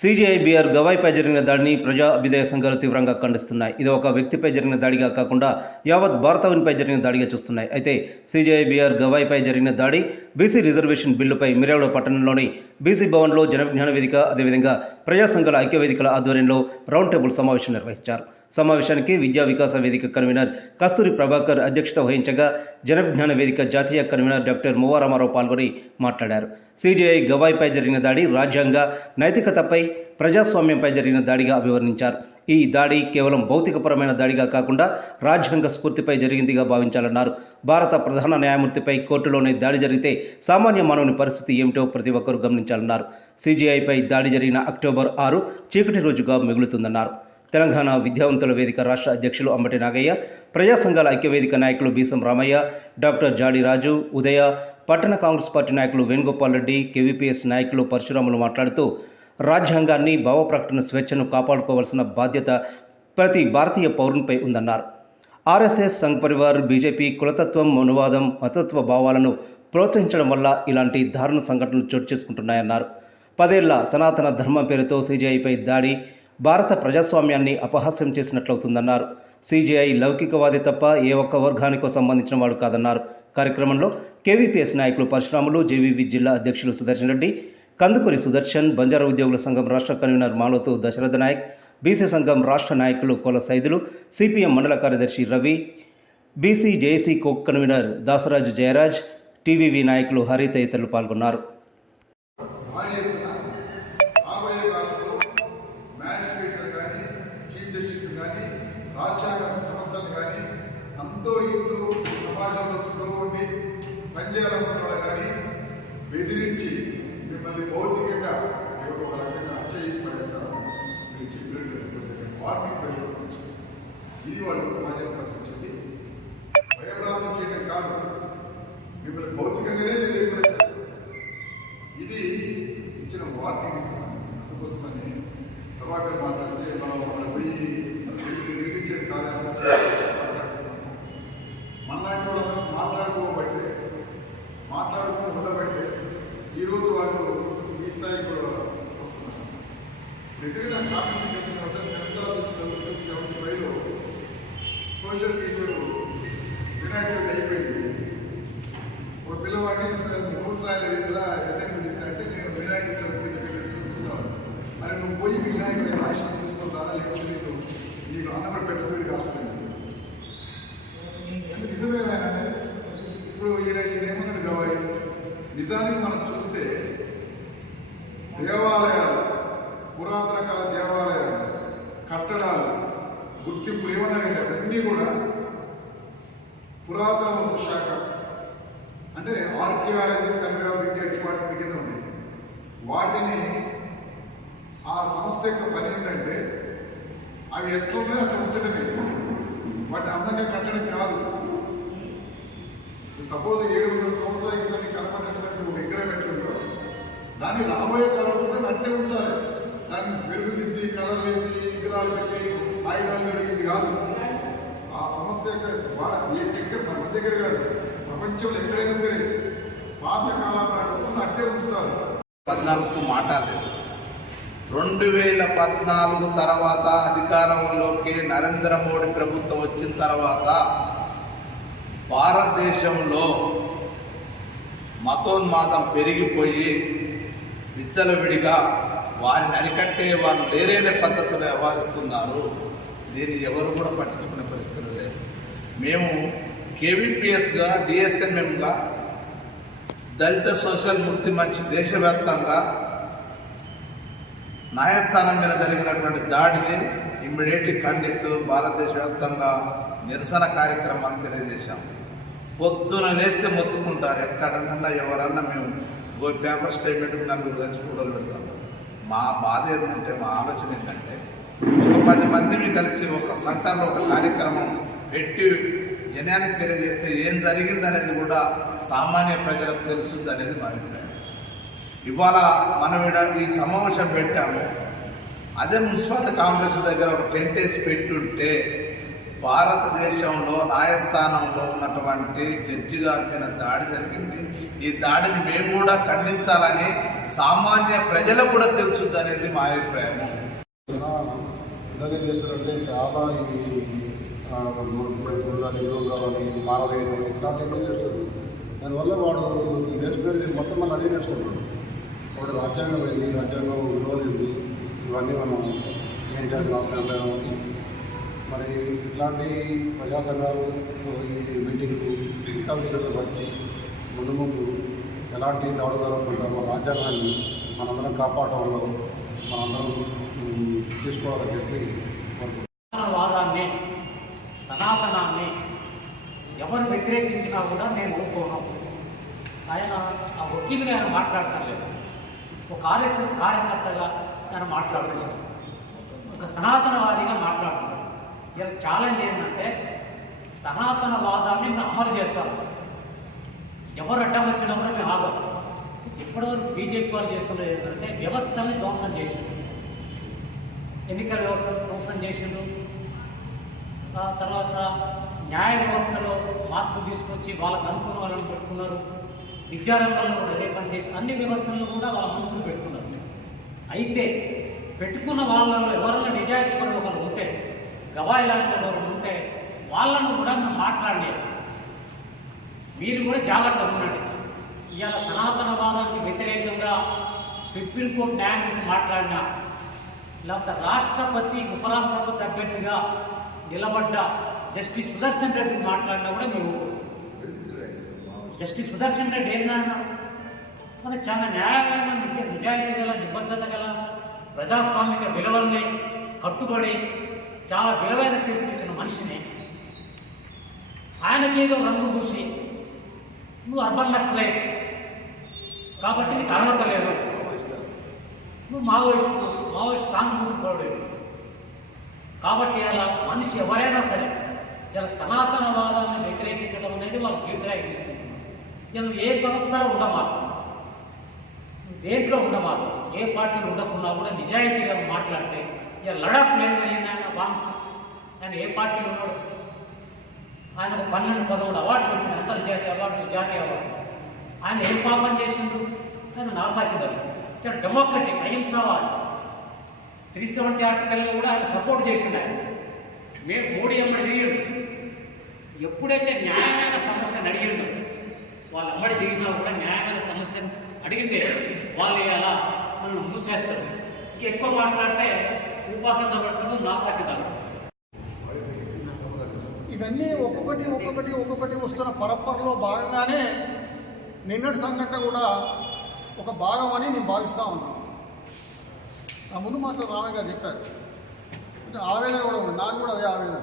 సీజీఐబీఆర్ గవాయిపై జరిగిన దాడిని ప్రజా అభ్యుదయ సంఘాలు తీవ్రంగా ఖండిస్తున్నాయి. ఇది ఒక వ్యక్తిపై జరిగిన దాడిగా కాకుండా యావత్ భారతవనిపై జరిగిన దాడిగా చూస్తున్నాయి. అయితే సీజీఐబీఆర్ గవాయిపై జరిగిన దాడి బీసీ రిజర్వేషన్ బిల్లుపై మిర్యాడ పట్టణంలోని బీసీ భవన్లో జనవిజ్ఞాన వేదిక అదేవిధంగా ప్రజా సంఘాల ఐక్య వేదికల ఆధ్వర్యంలో రౌండ్ టేబుల్ సమావేశం నిర్వహించారు. సమావేశానికి విద్యా వికాస వేదిక కన్వీనర్ కస్తూరి ప్రభాకర్ అధ్యక్షత వహించగా జన విజ్ఞాన వేదిక జాతీయ కన్వీనర్ డాక్టర్ మువ్వారామారావు పాల్గొని మాట్లాడారు. సిజేఐ గవాయిపై జరిగిన దాడి రాజ్యాంగ నైతికతపై ప్రజాస్వామ్యంపై జరిగిన దాడిగా అభివర్ణించారు. ఈ దాడి కేవలం భౌతికపరమైన దాడిగా కాకుండా రాజ్యాంగ స్ఫూర్తిపై జరిగిందిగా భావించాలన్నారు. భారత ప్రధాన న్యాయమూర్తిపై కోర్టులోనే దాడి జరిగితే సామాన్య మానవుని పరిస్థితి ఏమిటో ప్రతి ఒక్కరూ గమనించాలన్నారు. సిజిఐపై దాడి జరిగిన అక్టోబర్ ఆరు చీకటి రోజుగా మిగులుతుందన్నారు. తెలంగాణ విద్యావంతుల వేదిక రాష్ట్ర అధ్యక్షులు అంబటి నాగయ్య ప్రజా సంఘాల ఐక్యవేదిక నాయకులు బీసం రామయ్య డాక్టర్ జాడి రాజు ఉదయ పట్టణ కాంగ్రెస్ పార్టీ నాయకులు వేణుగోపాల్ రెడ్డి కేవీపీఎస్ నాయకులు పరశురాములు మాట్లాడుతూ రాజ్యాంగాన్ని భావ ప్రకటన స్వేచ్ఛను కాపాడుకోవాల్సిన బాధ్యత ప్రతి భారతీయ పౌరునిపై ఉందన్నారు. ఆర్ఎస్ఎస్ సంఘ్ పరివార్ బీజేపీ కులతత్వం అనువాదం మతత్వ భావాలను ప్రోత్సహించడం వల్ల ఇలాంటి దారుణ సంఘటనలు చోటు చేసుకుంటున్నాయన్నారు. పదేళ్ళ సనాతన ధర్మం పేరుతో సీజీఐపై దాడి భారత ప్రజాస్వామ్యాన్ని అపహాస్యం చేసినట్లవుతుందన్నారు. సీజీఐ లౌకికవాది తప్ప ఏ ఒక్క వర్గానికో సంబంధించిన వాడు కాదన్నారు. కార్యక్రమంలో కేవీపీఎస్ నాయకులు పరశురాములు జేవీవి జిల్లా అధ్యక్షులు సుదర్శన్ రెడ్డి కందుకూరి సుదర్శన్ బంజారా ఉద్యోగుల సంఘం రాష్ట్ర కన్వీనర్ మాలోతు దశరథ నాయక్ బీసీ సంఘం రాష్ట్ర నాయకులు కొల సైదులు సిపిఎం మండల కార్యదర్శి Ravi BC JAC co convener Dasaraju Jayaraj TVV నాయకులు హరి తదితరులు పాల్గొన్నారు. రాజ్యాంగ సంస్థలు కానీ అంతో ఇంతో సమాజంలో పనిచేయాలనుకున్న కానీ బెదిరించి మిమ్మల్ని భౌతికంగా ఎవరు ఒక రకంగా హత్య చేసి పడేస్తారు మీరు చెప్పినట్టు వార్నింగ్ పరిగణించారు ఇది వాళ్ళు సమాజం పంపించింది భయభ్రాంతం చేయడం కాదు మిమ్మల్ని భౌతికంగానే లేకుండా చేస్తారు ఇది ఇచ్చిన వార్నింగ్ ఇస్తున్నాం అందుకోసమని ప్రభాకర్ మాట్లాడితే మనం అక్కడ పోయి నిర్మించేది కాదని మనలాంటి వాళ్ళందరూ మాట్లాడుకోబట్టే మాట్లాడుకుని ఉండబట్టే ఈరోజు వాళ్ళు ఈ స్థాయికి కూడా వస్తున్నారు ఎదురుగా కామెంట్ చెప్పిన అతను టెన్త్ చదువుతుంది సెవెంటీ ఫైవ్లో సోషల్ టీచరు వినాయక చవితి అయిపోయింది ఒక పిల్లవాడిని నోట్స్ రాయలేదు ఇట్లా అసెంబ్లీ చేశారంటే నేను వినాయక చవితి చూస్తున్నాను మరి నువ్వు పోయి వినాయకుడి రాష్ట్రం తీసుకుంటారా లేకపోతే నీకు నీకు అన్నపడి పెట్టబడి రాష్ట్రం అంటే నిజమే కదా ఇప్పుడు ఈయన ఈయన ఏమన్నాడు గవాయి నిజానికి మనం చూస్తే దేవాలయాలు పురాతన కాల దేవాలయాలు కట్టడాలు గుర్తింపులు ఏమన్నా ఇవన్నీ కూడా పురాతన వస్తు శాఖ. అంటే archaeology survey of India department కింద ఉంది వాటిని ఆ సంస్థ యొక్క పని ఏంటంటే అవి ఎట్లున్నాయో అట్లా ఉంచడమే. వాటిని అందంగా కట్టడం కాదు. సపోజ్ ఏడు వందల సంవత్సరాల దాన్ని కనపడినటువంటి ఒక విగ్రహం ఎట్లుందో దాన్ని రాబోయే కాలంలో అట్లే ఉంచాలి. దాన్ని మెరుగుదిద్ది కలర్ వేసి విగ్రహాలు పెట్టి ఆయుధాలు అడిగింది కాదు. ఆ సంస్థ యొక్క వాళ్ళ ఏ- మన దగ్గర కాదు. ప్రపంచంలో ఎక్కడైనా సరే పాత కాలం అట్టే ఉంచుతారు. పద్నాలుగు మాట లేదు. రెండు వేల పద్నాలుగు తర్వాత అధికారంలోకి నరేంద్ర మోడీ ప్రభుత్వం వచ్చిన తర్వాత భారతదేశంలో మతోన్మాదం పెరిగిపోయి విచ్చలవిడిగా వారిని అరికట్టే వారు లేరేనే పద్ధతులు వ్యవహరిస్తున్నారు. దీన్ని ఎవరు కూడా పట్టించుకునే మేము కేవీపీఎస్గా డిఎస్ఎంఎంగా దళిత సోషల్ ముక్తి మంచి దేశవ్యాప్తంగా న్యాయస్థానం మీద జరిగినటువంటి దాడిని ఇమ్మీడియట్లీ ఖండిస్తూ భారతదేశ వ్యాప్తంగా నిరసన కార్యక్రమాన్ని తెలియజేశాం. పొద్దున లేస్తే మొత్తుకుంటారు. ఎక్కడన్నా ఎవరన్నా మేము ఓ పేపర్ స్టేట్మెంట్ నలుగురు కలిసి ఫోటోలు పెడతాం. మా బాధ ఏంటంటే మా ఆలోచన ఏంటంటే ఒక పది మందిని కలిసి ఒక సెంటర్లో ఒక కార్యక్రమం పెట్టి జనానికి తెలియజేస్తే ఏం జరిగిందనేది కూడా సామాన్య ప్రజలకు తెలుస్తుంది అనేది మా అభిప్రాయం. ఇవాళ మనం ఈడ ఈ సమావేశం పెట్టాము. అదే మున్సిపల్ కాంప్లెక్స్ దగ్గర ఒక టెంట్ వేసి పెట్టుంటే భారతదేశంలో న్యాయస్థానంలో ఉన్నటువంటి జడ్జి గారి మీద దాడి జరిగింది. ఈ దాడిని మేము కూడా ఖండించాలని సామాన్య ప్రజలకు కూడా తెలుసుద్ది అనేది మా అభిప్రాయము. ఇలాగే చేస్తారంటే చాలా ఈ ఆ, గుళ్ళని యోగాలని మానవేయడం ఇట్లాంటివన్నీ చేస్తారు దానివల్ల వాడు నేర్చుకునేది మొత్తం మనం అదే నేర్చుకుంటాడు వాడు రాజ్యాంగం ఏంటి రాజ్యాంగం విలువలు ఇవన్నీ మనం ఏంటంటే రాష్ట్రంలో మరి ఇట్లాంటి ప్రజా సంఘాలు ఈ మీటింగ్లు ఇంకా విషయాలు బట్టి ముందు ముందు ఎలాంటి దాడులు జరగకుండా మన రాజ్యాంగాన్ని మనందరం కాపాడటంలో మనందరం తీసుకోవాలని చెప్పి వాదాన్ని సనాతనాన్ని ఎవరు వ్యతిరేకించినా కూడా నేను ఒప్పుకోను. ఆయన ఆ వకీలుగా ఆయన మాట్లాడటం లేదు. ఒక ఆర్ఎస్ఎస్ కార్యకర్తగా ఆయన మాట్లాడుతున్నాడు ఒక సనాతనవాదిగా మాట్లాడుతున్నాడు ఇలా ఛాలెంజ్ ఏంటంటే సనాతనవాదాన్ని మేము అమలు చేస్తాం. ఎవరు అడ్డం వచ్చినా కూడా మేము ఆగం. ఇప్పటివరకు బీజేపీ వాళ్ళు చేస్తున్నది ఏంటంటే వ్యవస్థల్ని ధ్వంసం చేసిండు ఎన్నికల వ్యవస్థ ధ్వంసం చేసిండు తర్వాత న్యాయ వ్యవస్థలో మార్పు తీసుకొచ్చి వాళ్ళకు అనుకున్న వాళ్ళని పెట్టుకున్నారు విద్యారంగంలో కూడా అదే పని చేసి అన్ని వ్యవస్థలను కూడా వాళ్ళ మనుషులు పెట్టుకున్నారు అయితే పెట్టుకున్న వాళ్ళలో ఎవరైనా నిజాయితీ పరులు ఒకరు ఉంటే గవాయి లాంటి ఉంటే వాళ్ళను కూడా మేము మాట్లాడలేదు మీరు కూడా జాగ్రత్తగా ఉండండి. ఇవాళ సనాతనవాదానికి వ్యతిరేకంగా సుప్రీంకోర్టు న్యాయమూర్తి మాట్లాడినా లేకపోతే రాష్ట్రపతి ఉపరాష్ట్రపతి అభ్యర్థిగా నిలబడ్డ. జస్టిస్ సుదర్శన్ రెడ్డి మాట్లాడినా కూడా మేము జస్టిస్ సుదర్శన్ రెడ్డి ఏంటన్నా మన చాలా న్యాయమైన నిత్య నిజాయితీ గల నిబద్ధత గల ప్రజాస్వామిక విలువల్ని కట్టుబడి చాలా విలువైన తీర్పు ఇచ్చిన మనిషిని ఆయనకేదో రంగు పూసి నువ్వు అర్బన్ నక్సలైట్ కాబట్టి నీకు అర్హత లేదు. నువ్వు మావోయిస్టు మావోయిస్ట్ సానుభూతి పరుడు కాబట్టి అలా మనిషి ఎవరైనా సరే ఇలా సనాతనవాదాన్ని వ్యతిరేకించడం అనేది వాళ్ళు అభిప్రాయం తీసుకుంటున్నారు ఇలా ఏ సంస్థలో ఉండమాకు దేంట్లో ఉండమాకు ఏ పార్టీలు ఉండకున్నా కూడా నిజాయితీగా మాట్లాడితే ఇక లడాక్ లేదు ఆయన వాంచు. ఆయన ఏ పార్టీలు ఉన్నాడు? ఆయనకు పన్నెండు పదమూడు అవార్డులు వచ్చిన అంతర్జాతీయ అవార్డులు జాతీయ అవార్డు ఆయన ఏం పాపం చేసిండు? ఆయన నాసాకి ఇక్కడ డెమోక్రటిక్ అహింసావాది. త్రీ సెవెంటీ ఆర్టికల్ని కూడా ఆయన సపోర్ట్ చేసిండు. ఆయన మే మోడీ అమ్మడి తిరిగిండు. ఎప్పుడైతే న్యాయమైన సమస్యను అడిగిండో వాళ్ళ అమ్మడి దిగినా కూడా న్యాయమైన సమస్యను అడిగితే వాళ్ళు అలా మనం మూసేస్తారు. ఇంక ఎక్కువ మాట్లాడితే ఉపాధి పడుతుంది నాసాకిదారు ఇవన్నీ ఒక్కొక్కటి ఒక్కొక్కటి ఒక్కొక్కటి వస్తున్న పరంపరలో భాగంగానే నిన్నటి సంఘటన కూడా ఒక భాగం అని నేను భావిస్తూ ఉన్నాను. ఆ ముందు మాటలు రామయ్య గారు చెప్పారు. అంటే ఆవేదన కూడా ఉంది. నాకు కూడా అదే ఆవేదన.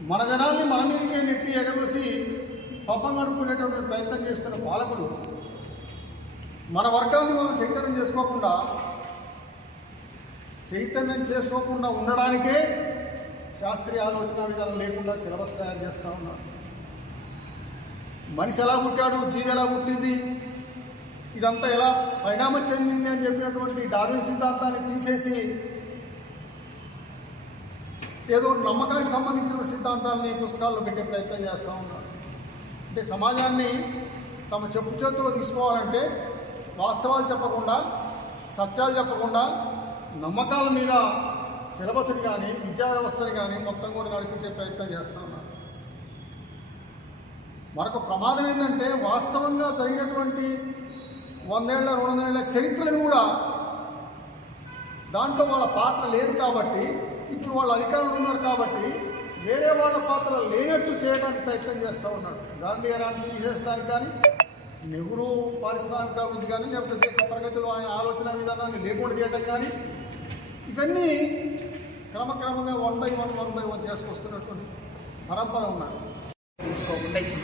మన జనాల్ని మన మీదకే నెట్టి ఎగరవేసి పప్పం గడుపుకునేటువంటి ప్రయత్నం చేస్తున్న పాలకులు మన వర్గాన్ని మనం చైతన్యం చేసుకోకుండా చైతన్యం చేసుకోకుండా ఉండడానికే శాస్త్రీయ ఆలోచన విధానం లేకుండా సిలబస్ తయారు చేస్తూ ఉన్నారు. మనిషి ఎలా పుట్టాడు జీవి ఎలా పుట్టింది ఇదంతా ఎలా పరిణామం చెందింది అని చెప్పినటువంటి డార్విన్ సిద్ధాంతాన్ని తీసేసి ఏదో నమ్మకానికి సంబంధించిన సిద్ధాంతాలని పుస్తకాల్లో పెట్టే ప్రయత్నం చేస్తూ ఉన్నారు. అంటే సమాజాన్ని తమ చెప్పు చేతుల్లో తీసుకోవాలంటే వాస్తవాలు చెప్పకుండా సత్యాలు చెప్పకుండా నమ్మకాల మీద సిలబస్ని కానీ విద్యా వ్యవస్థని కానీ మొత్తం కూడా నడిపించే ప్రయత్నం చేస్తూ ఉన్నారు. మరొక ప్రమాదం ఏంటంటే వాస్తవంగా జరిగినటువంటి వందేళ్ళ రెండు వందల చరిత్రను కూడా దాంట్లో వాళ్ళ పాత్ర లేదు కాబట్టి ఇప్పుడు వాళ్ళ అధికారులు ఉన్నారు కాబట్టి వేరే వాళ్ళ పాత్ర లేనట్టు చేయడానికి ప్రయత్నం చేస్తూ ఉన్నారు. గాంధీ గారాన్ని తీసేస్తానికి కానీ నెహ్రూ పారిశ్రామిక అభివృద్ధి కానీ లేకపోతే దేశ ప్రగతిలో ఆయన ఆలోచన విధానాన్ని లేకుండా చేయడం కానీ ఇవన్నీ క్రమక్రమంగా one by one one by one చేసుకొస్తున్నటువంటి పరంపర ఉన్నారు. తీసుకోకుండా ఇచ్చిన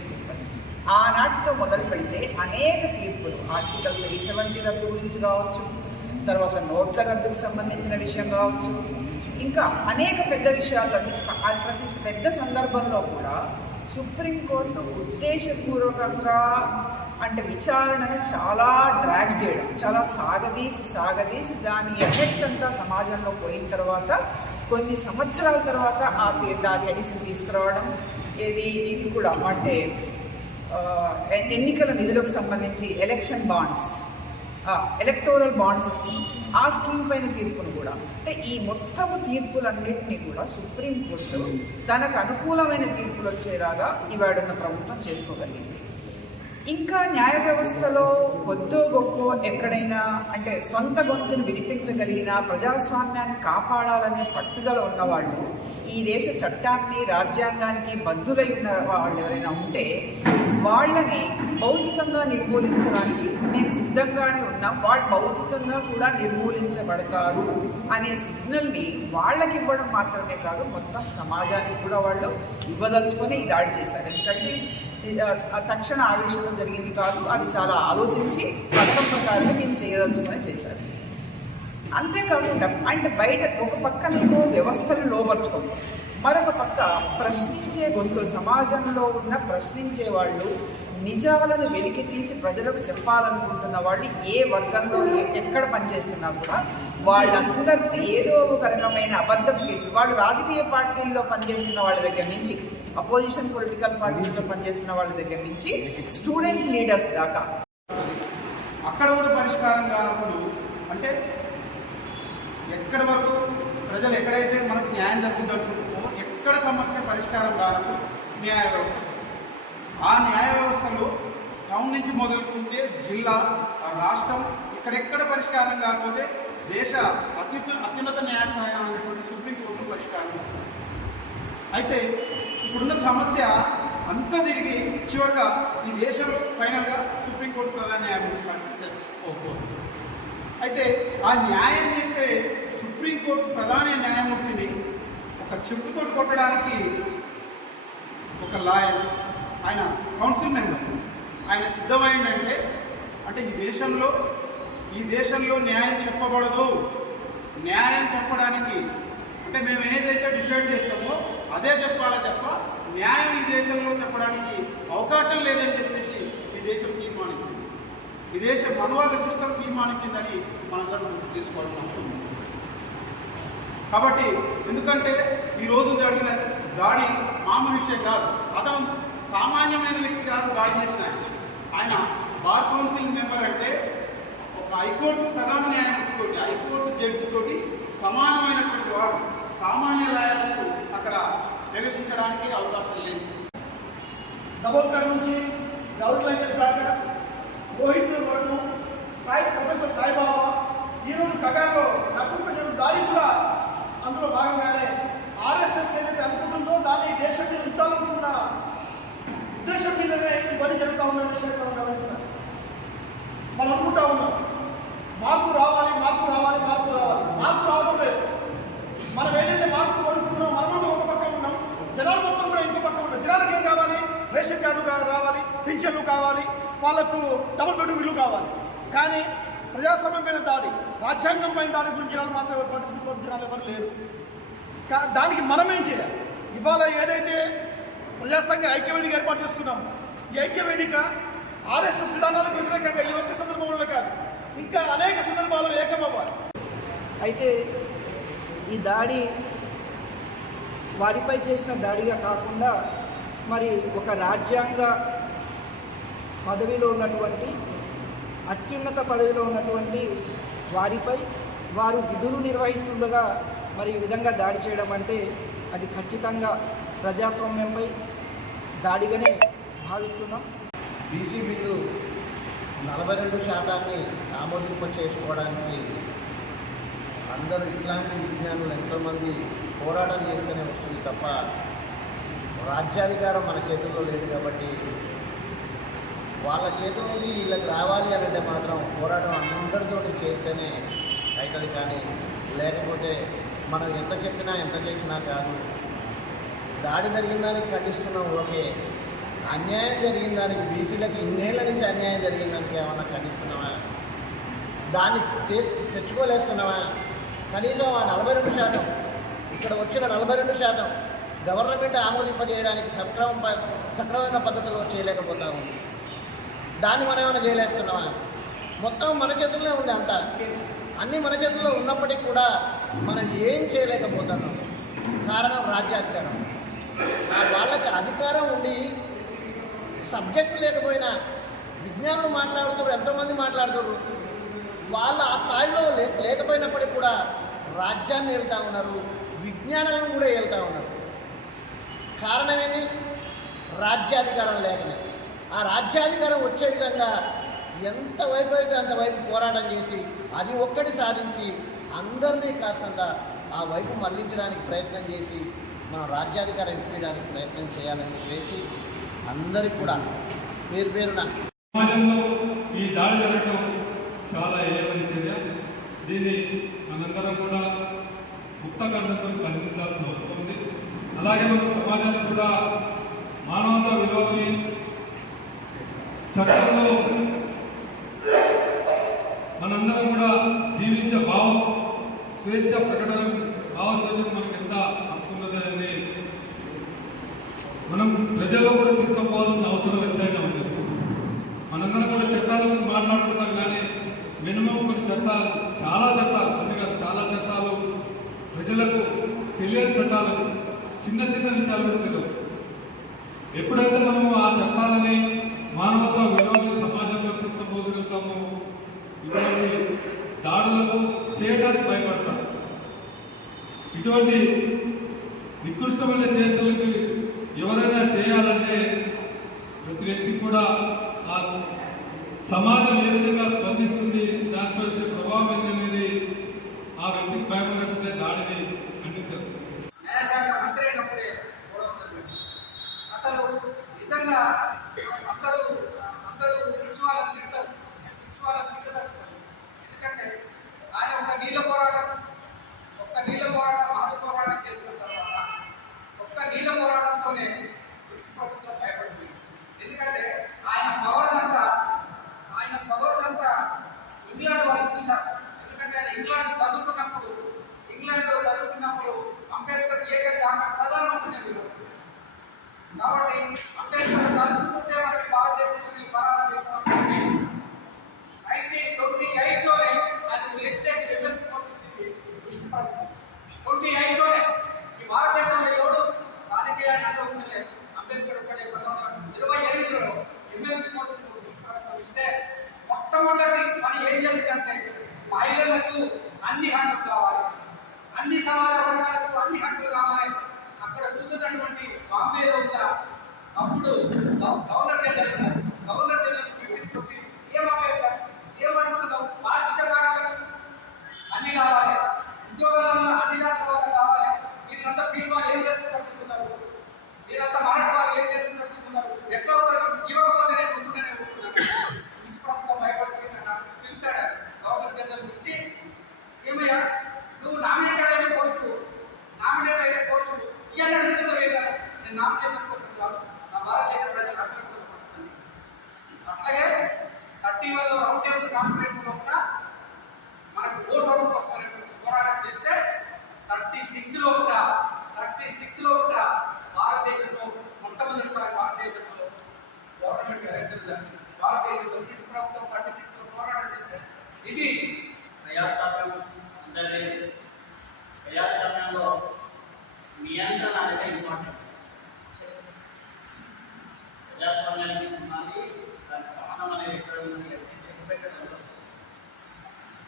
ఆనాటితో మొదలు పెడితే అనేక తీర్పులు. ఆర్టికల్ త్రీ సెవెంటీ రద్దు గురించి కావచ్చు తర్వాత నోట్ల రద్దుకు సంబంధించిన విషయం కావచ్చు ఇంకా అనేక పెద్ద విషయాలన్నీ ప్రతి పెద్ద సందర్భంలో కూడా సుప్రీంకోర్టు ఉద్దేశపూర్వకంగా అంటే విచారణను చాలా డ్రాగ్ చేయడం చాలా సాగదీసి సాగదీసి దాని ఎఫెక్ట్ అంతా సమాజంలో పోయిన తర్వాత కొన్ని సంవత్సరాల తర్వాత ఆ తీ- తీసుకురావడం ఇది ఇది కూడా. అంటే ఎన్నికల నిధులకు సంబంధించి election bonds electoral bonds scheme ఆ స్కీమ్ పైన తీర్పును కూడా. అంటే ఈ మొత్తము తీర్పులన్నింటినీ కూడా సుప్రీంకోర్టు తనకు అనుకూలమైన తీర్పులు వచ్చేలాగా ఇవాడున్న ప్రభుత్వం చేసుకోగలిగింది. ఇంకా న్యాయ వ్యవస్థలో కొద్దో గొప్ప ఎక్కడైనా అంటే సొంత గొంతును వినిపించగలిగిన ప్రజాస్వామ్యాన్ని కాపాడాలనే పట్టుదల ఉన్నవాళ్ళు ఈ దేశ చట్టాన్ని రాజ్యాంగానికి బద్దులై ఉన్న వాళ్ళు ఎవరైనా ఉంటే వాళ్ళని భౌతికంగా నిర్మూలించడానికి మేము సిద్ధంగానే ఉన్నాం. వాళ్ళు భౌతికంగా కూడా నిర్మూలించబడతారు అనే సిగ్నల్ని వాళ్ళకి ఇవ్వడం మాత్రమే కాదు మొత్తం సమాజానికి కూడా వాళ్ళు ఇవ్వదలుచుకొని ఈ దాడి చేశారు. ఎందుకంటే తక్షణ ఆవేశంలో జరిగింది కాదు అది చాలా ఆలోచించి పథకం ప్రకారం మేము చేయదలుచుకొని చేశారు. అంతేకాకుండా అండ్ బయట ఒక పక్కనేమో వ్యవస్థను లోపరుచుకోవడం ప్రశ్నించే గొంతులు సమాజంలో ఉన్న ప్రశ్నించే వాళ్ళు నిజాలను వెలికి తీసి ప్రజలకు చెప్పాలనుకుంటున్న వాళ్ళు ఏ వర్గంలో ఎక్కడ పనిచేస్తున్నా కూడా వాళ్ళందరికీ ఏదో ఒక రకమైన అబద్ధం కేసు. వాళ్ళు రాజకీయ పార్టీల్లో పనిచేస్తున్న వాళ్ళ దగ్గర నుంచి అపోజిషన్ పొలిటికల్ పార్టీస్లో పనిచేస్తున్న వాళ్ళ దగ్గర నుంచి స్టూడెంట్ లీడర్స్ దాకా. అక్కడ కూడా పరిష్కారం కానప్పుడు అంటే ఎక్కడి వరకు ప్రజలు ఎక్కడైతే మనకు న్యాయం జరుగుతుంది ఇక్కడ ఎక్కడ సమస్య పరిష్కారం కానప్పుడు న్యాయ వ్యవస్థ ఆ న్యాయ వ్యవస్థలో టౌన్ నుంచి మొదలుకుంటే జిల్లా రాష్ట్రం ఇక్కడెక్కడ పరిష్కారం కాకపోతే దేశ అత్యుత అత్యున్నత న్యాయస్థానం అనేటువంటి సుప్రీంకోర్టు పరిష్కారం అవుతుంది. అయితే ఇప్పుడున్న సమస్య అంతా తిరిగి చివరిగా ఈ దేశం ఫైనల్గా సుప్రీంకోర్టు ప్రధాన న్యాయమూర్తి పోకూడదు అయితే ఆ న్యాయం చెప్పే సుప్రీంకోర్టు ప్రధాన న్యాయమూర్తిని ఒక చెప్పుతోటి కొట్టడానికి ఒక లాయర్ ఆయన కౌన్సిల్ మెంబర్. ఆయన సిద్ధమైందంటే అంటే ఈ దేశంలో ఈ దేశంలో న్యాయం చెప్పబడదు. న్యాయం చెప్పడానికి అంటే మేము ఏదైతే డిసైడ్ చేస్తామో అదే చెప్పాలా తప్ప న్యాయం ఈ దేశంలో చెప్పడానికి అవకాశం లేదని చెప్పేసి ఈ దేశం తీర్మానించింది. ఈ దేశం మనువాద సిస్టమ్ తీర్మానించిందని మనందరం తెలుసుకోవాల్సిన అవసరం ఉంది. కాబట్టి ఎందుకంటే ఈ రోజు జరిగిన దాడి మామూలు విషయం కాదు. అతను సామాన్యమైన వ్యక్తి కాదు దాడి చేసిన ఆయన. బార్ కౌన్సిల్ మెంబర్ అంటే ఒక హైకోర్టు ప్రధాన న్యాయమూర్తితోటి హైకోర్టు జడ్జితోటి సమానమైనటువంటి వాడు. సామాన్య లాయర్లకు అక్కడ ప్రవేశించడానికి అవకాశం లేదు. దబోల్కర్ నుంచి గౌర్మెంట్ దాకా రోహిత్ వరకు సాయి ప్రొఫెసర్ సాయిబాబా ఈరోజు కగార్లో నర్సస్పెట్టిన దాడి కూడా అందులో భాగంగానే ఆర్ఎస్ఎస్ ఏదైతే అనుకుంటుందో దాన్ని ఈ దేశం మీద ఉండాలనుకున్న ఉద్దేశం మీదనే ఇవన్నీ జరుగుతూ ఉన్న విషయాన్ని మనం గమనించాలి మనం అనుకుంటా ఉన్నాం మార్పు రావాలి మార్పు రావాలి మార్పు రావాలి మార్పు రావడం లేదు మనం ఏదైతే మార్పు కోరుకుంటున్నామో మనమంతా ఒక పక్క ఉన్నాం జనాలు మొత్తం కూడా ఇంకో పక్క ఉన్నాం జనాలకు ఏం కావాలి రేషన్ కార్డు కా- రావాలి పింఛన్లు కావాలి వాళ్ళకు డబుల్ బెడ్రూమ్ ఇల్లు కావాలి కానీ ప్రజాస్వామ్యం పైన దాడి రాజ్యాంగం పైన దాడి గురించి జనాలు మాత్రం ఎవరు పట్టించుకున్న జనాలు ఎవరు లేరు కా- దానికి మనం ఏం చేయాలి ఇవాళ ఏదైతే ప్రజాసంఘ ఐక్యవేదిక ఏర్పాటు చేసుకున్నాం ఈ ఐక్యవేదిక ఆర్ఎస్ఎస్ విధానాలకు వ్యతిరేకంగా ఈ ఒక్క సందర్భంలో కాదు ఇంకా అనేక సందర్భాల్లో ఏకమవ్వాలి. అయితే ఈ దాడి వారిపై చేసిన దాడిగా కాకుండా మరి ఒక రాజ్యాంగ పదవిలో ఉన్నటువంటి అత్యున్నత పదవిలో ఉన్నటువంటి వారిపై వారు విధులు నిర్వహిస్తుండగా మరి ఈ విధంగా దాడి చేయడం అంటే అది ఖచ్చితంగా ప్రజాస్వామ్యంపై దాడిగానే భావిస్తున్నాం. బీసీ బిల్లు నలభై రెండు శాతాన్ని ఆమోదింప చేసుకోవడానికి అందరూ ఇట్లాంటి విజ్ఞానులు ఎంతోమంది పోరాటం చేస్తూనే వస్తుంది తప్ప రాజ్యాధికారం మన చేతుల్లో లేదు కాబట్టి వాళ్ళ చేతుల నుంచి వీళ్ళకి రావాలి అనంటే మాత్రం పోరాటం అందరితోటి చేస్తేనే అవుతుంది కానీ లేకపోతే మనం ఎంత చెప్పినా ఎంత చేసినా కాదు. దాడి జరిగిన దానికి ఖండిస్తున్నాం ఓకే. అన్యాయం జరిగిన దానికి బీసీలకు ఇన్నేళ్ళ నుంచి అన్యాయం జరిగిన దానికి ఏమన్నా ఖండిస్తున్నావా? దాన్ని తె- తెచ్చుకోలేస్తున్నావా? కనీసం ఆ నలభై రెండు శాతం ఇక్కడ వచ్చిన నలభై రెండు శాతం గవర్నమెంట్ ఆమోదింపజేయడానికి సక్రమ సక్రమైన పద్ధతిలో చేయలేకపోతాము దాన్ని మనం ఏమైనా చేయలేస్తున్నావా? మొత్తం మన చేతుల్లో ఉంది అంతా. అన్నీ మన చేతుల్లో ఉన్నప్పటికీ కూడా మనం ఏం చేయలేకపోతున్నాం? కారణం రాజ్యాధికారం. వాళ్ళకి అధికారం ఉండి సబ్జెక్ట్ లేకపోయినా విజ్ఞానులు మాట్లాడుతారు ఎంతోమంది మాట్లాడుతారు వాళ్ళు ఆ స్థాయిలో లే లేకపోయినప్పటికీ కూడా రాజ్యాన్ని వెళ్తూ ఉన్నారు విజ్ఞానాలను కూడా వెళ్తూ ఉన్నారు. కారణం ఏంటి? రాజ్యాధికారం లేకనే. ఆ రాజ్యాధికారం వచ్చే విధంగా ఎంత వైపు అయితే అంత వైపు పోరాటం చేసి అది ఒక్కటి సాధించి అందరినీ కాస్తంత ఆ వైపు మళ్ళించడానికి ప్రయత్నం చేసి మనం రాజ్యాధికారం ఇప్పించడానికి ప్రయత్నం చేయాలని చెప్పేసి అందరికి కూడా పేరు పేరున సమాజంలో ఈ దాడి జరగడం చాలా ఏమని చర్య. దీన్ని మనందరం కూడా ముక్త కంఠంతో ఖండించాల్సిన అవసరం ఉంది. అలాగే మన సమాజానికి కూడా మానవతా విలువని చట్టంలో మనందరం కూడా జీవించే భావం స్వేచ్ఛ ప్రకటన భావ స్వేచ్ఛ మనకి ఎంత హక్కున్నదని మనం ప్రజల్లో కూడా తీసుకుపోవాల్సిన అవసరం ఎంతైనా ఉంది. మనందరం కూడా చట్టాల గురించి మాట్లాడుకుంటాం కానీ మినిమం కొన్ని చట్టాలు చాలా చట్టాలు అందుకే చాలా చట్టాలు ప్రజలకు తెలియని చట్టాలు చిన్న చిన్న విషయాలు కూడా తెలియవు. ఎప్పుడైతే మనము ఆ చట్టాలని మానవత్వ విలువలు సమాజంలో తీసుకుపోగలుగుతామో ఇటువంటి దాడులకు చేయడానికి భయపడతాం. ఇటువంటి నికృష్టమైన చేష్టలకి ఎవరైనా చేయాలంటే ప్రతి వ్యక్తి కూడా ఆ సమాజం ఏ విధంగా స్పందిస్తుంది దానిపై వచ్చే ప్రభావం ఏంటనేది ఆ వ్యక్తికి భయపడినట్టే దాడిని ఖండించారు న్యాయశాఖ అసలు నిజంగా అందరూ ప్రజాస్వామ్యంలో నియంత్రణ అనేది ఇంపార్టెంట్. ప్రజాస్వామ్యానికి ఉన్నది దాని స్థానం అనేది ఎక్కడ ఉంది అంటే చెక్ పెట్టడం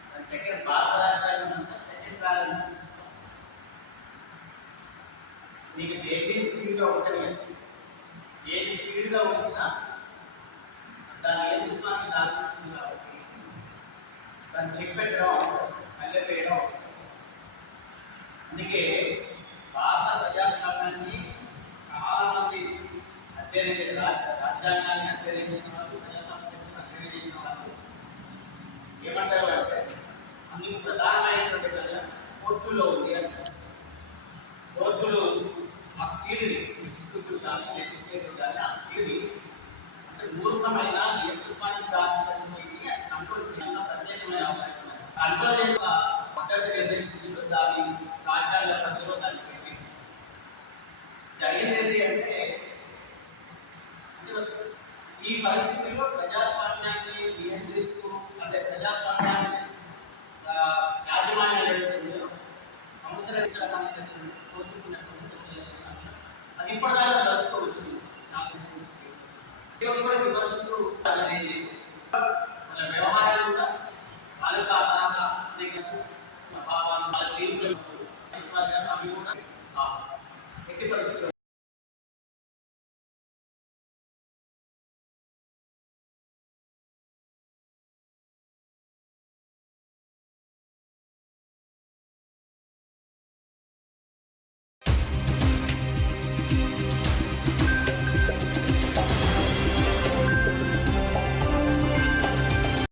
దాని చెక్ భారత రాజ్యాంగం అంతా చెక్ బ్యాలెన్స్ నీకు ఏది స్పీడ్గా ఉంటుంది ఏది స్పీడ్గా ఉంటుందా దాని ఎందుకు దాని తీస్తుంది కాబట్టి దాన్ని చెక్ పెట్టడం అవసరం మళ్ళీ వేయడం అవసరం. అందుకే భారత ప్రజాస్వామ్యాన్ని చాలా మంది అధ్యయనం చేసిన రాజ్యాంగాన్ని అధ్యయనం చేసిన వాళ్ళు ప్రజాస్వామ్యం అధ్యయనం చేసిన వాళ్ళు ఏమంటారు అంటే అందుకు ప్రధానమైనటువంటి ప్రజ- కోర్టుల్లో ఉంది అంటారు. కోర్టులు ఆ స్పీడ్ని ఎగ్జిక్యూటివ్ కానీ లెజిస్లేటివ్ కానీ ఆ స్పీడ్ని అంటే మూర్ఖమైన దాని చేసిన కంట్రోల్ చేయాలన్న ప్రత్యేకమైన అవకాశం కంట్రోల్ చేసిన పద్ధతి నిర్దేశించిందో జరిగింది అంటే ఈ పరిస్థితిలో ప్రజాస్వామ్యాన్ని నియంత్రిస్తూ అంటే ప్రజాస్వామ్యాన్ని యాజమాన్యం ఏదైతుందో సంస్కరించడం అనేది కోరుకున్నటువంటి అది ఇప్పటిదాకా జరుపుకోవచ్చు నాకు తెలిసిన కూడా విమర్శ